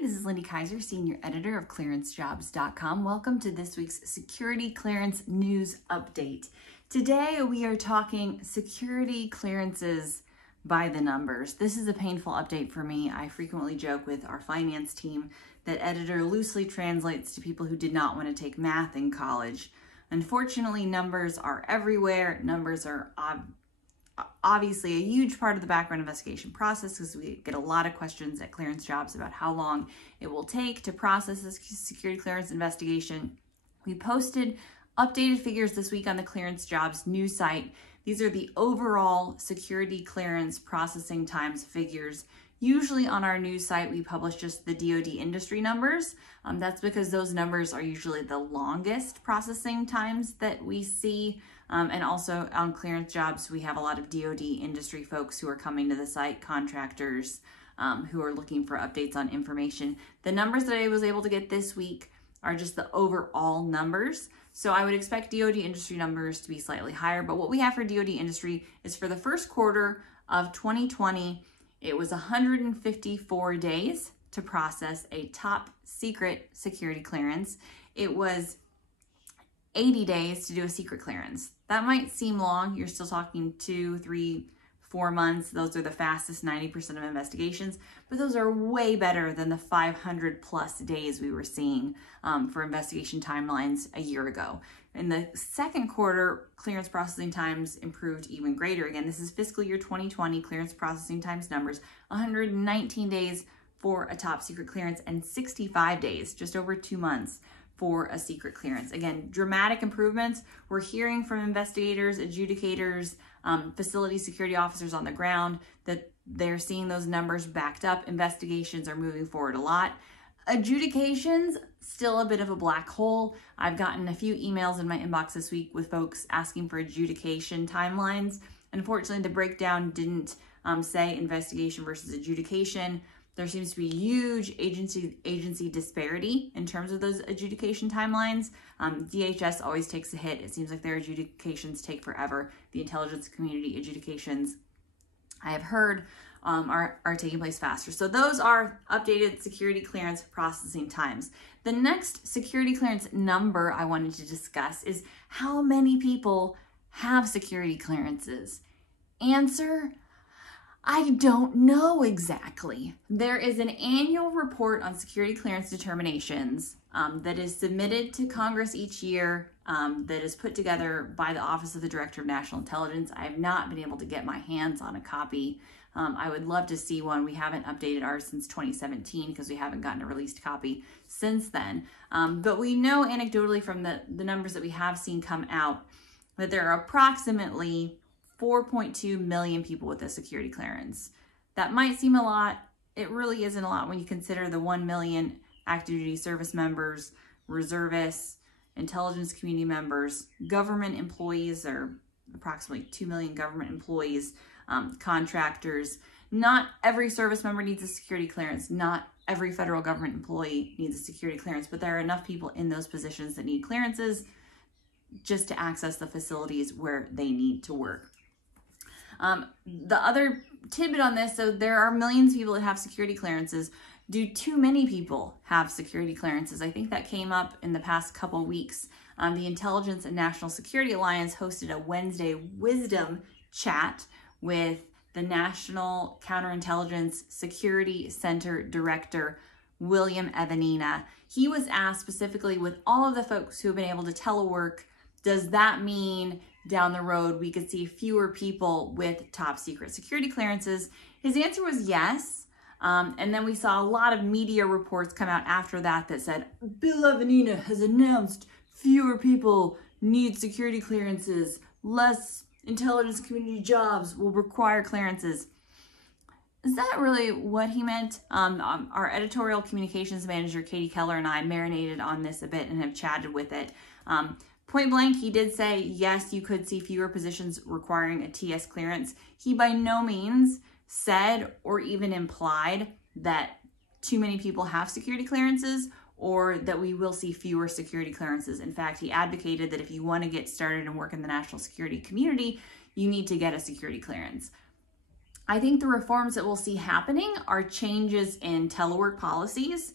this is Lindy Kaiser, Senior Editor of ClearanceJobs.com. Welcome to this week's Security Clearance News Update. Today we are talking security clearances by the numbers. This is a painful update for me. I frequently joke with our finance team that editor loosely translates to people who did not want to take math in college. Unfortunately, numbers are everywhere. Numbers are obviously a huge part of the background investigation process because we get a lot of questions at Clearance Jobs about how long it will take to process this security clearance investigation. We posted updated figures this week on the Clearance Jobs news site. These are the overall security clearance processing times figures. Usually on our news site, we publish just the DoD industry numbers. That's because those numbers are usually the longest processing times that we see. And also on Clearance Jobs, we have a lot of DoD industry folks who are coming to the site, contractors who are looking for updates on information. The numbers that I was able to get this week are just the overall numbers. So I would expect DoD industry numbers to be slightly higher, but what we have for DoD industry is for the first quarter of 2020, it was 154 days to process a top secret security clearance. It was 80 days to do a secret clearance. That might seem long. You're still talking 2, 3, 4 months. Those are the fastest 90% of investigations, but those are way better than the 500 plus days we were seeing for investigation timelines a year ago. In the second quarter, clearance processing times improved even greater. Again, this is fiscal year 2020 clearance processing times numbers, 119 days for a top secret clearance and 65 days, just over 2 months for a secret clearance. Again, dramatic improvements. We're hearing from investigators, adjudicators, facility security officers on the ground that they're seeing those numbers backed up. Investigations are moving forward a lot. Adjudications, still a bit of a black hole. I've gotten a few emails in my inbox this week with folks asking for adjudication timelines. Unfortunately, the breakdown didn't say investigation versus adjudication. There seems to be huge agency disparity in terms of those adjudication timelines. DHS always takes a hit. It seems like their adjudications take forever. The intelligence community adjudications, I have heard, are taking place faster. So those are updated security clearance processing times. The next security clearance number I wanted to discuss is how many people have security clearances. Answer: I don't know exactly. There is an annual report on security clearance determinations that is submitted to Congress each year that is put together by the Office of the Director of National Intelligence. I have not been able to get my hands on a copy. I would love to see one. We haven't updated ours since 2017 because we haven't gotten a released copy since then. But we know anecdotally from the numbers that we have seen come out that there are approximately 4.2 million people with a security clearance. That might seem a lot. It really isn't a lot when you consider the 1 million active duty service members, reservists, intelligence community members, government employees. There are approximately 2 million government employees, contractors. Not every service member needs a security clearance. Not every federal government employee needs a security clearance, but there are enough people in those positions that need clearances just to access the facilities where they need to work. The other tidbit on this, so there are millions of people that have security clearances. Do too many people have security clearances? I think that came up in the past couple weeks. The Intelligence and National Security Alliance hosted a Wednesday Wisdom chat with the National Counterintelligence Security Center Director, William Evanina. He was asked specifically, with all of the folks who have been able to telework, does that mean down the road we could see fewer people with top secret security clearances? His answer was yes. And then we saw a lot of media reports come out after that that said, Bill Evanina has announced fewer people need security clearances, less intelligence community jobs will require clearances. Is that really what he meant? Our editorial communications manager, Katie Keller, and I marinated on this a bit and have chatted with it. Point blank, he did say, yes, you could see fewer positions requiring a TS clearance. He by no means said or even implied that too many people have security clearances or that we will see fewer security clearances. In fact, he advocated that if you want to get started and work in the national security community, you need to get a security clearance. I think the reforms that we'll see happening are changes in telework policies.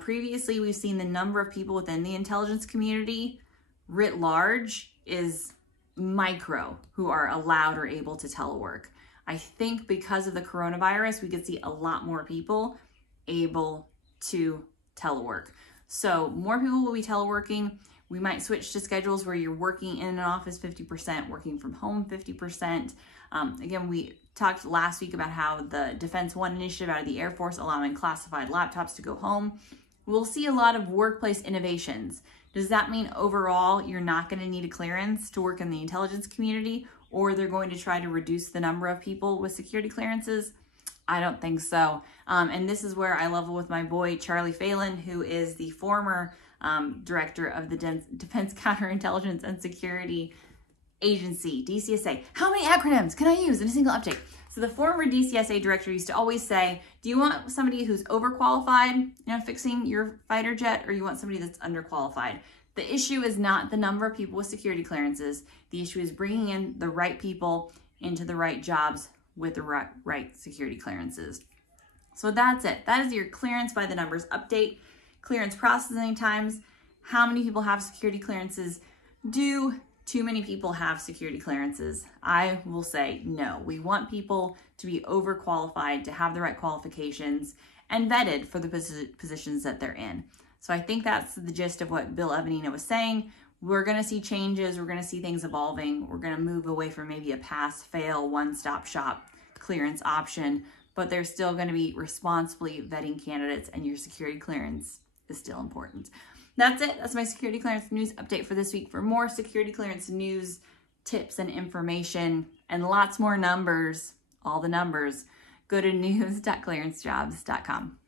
Previously, we've seen the number of people within the intelligence community writ large is micro who are allowed or able to telework. I think because of the coronavirus, we could see a lot more people able to telework. So more people will be teleworking. We might switch to schedules where you're working in an office 50%, working from home 50%. Again, we talked last week about how the Defense One initiative out of the Air Force allowing classified laptops to go home. We'll see a lot of workplace innovations. Does that mean overall you're not going to need a clearance to work in the intelligence community, or they're going to try to reduce the number of people with security clearances? I don't think so. And this is where I level with my boy, Charlie Phelan, who is the former director of the Defense Counterintelligence and Security Agency, DCSA. How many acronyms can I use in a single update? So the former DCSA director used to always say, do you want somebody who's overqualified, fixing your fighter jet, or you want somebody that's underqualified? The issue is not the number of people with security clearances. The issue is bringing in the right people into the right jobs with the right security clearances. So that's it. That is your clearance by the numbers update. Clearance processing times. How many people have security clearances? Do too many people have security clearances? I will say no. We want people to be overqualified, to have the right qualifications, and vetted for the positions that they're in. So I think that's the gist of what Bill Evanina was saying. We're going to see changes. We're going to see things evolving. We're going to move away from maybe a pass-fail, one-stop shop clearance option, but they're still going to be responsibly vetting candidates, and your security clearance is still important. That's it. That's my security clearance news update for this week. For more security clearance news, tips, and information, and lots more numbers, all the numbers, go to news.clearancejobs.com.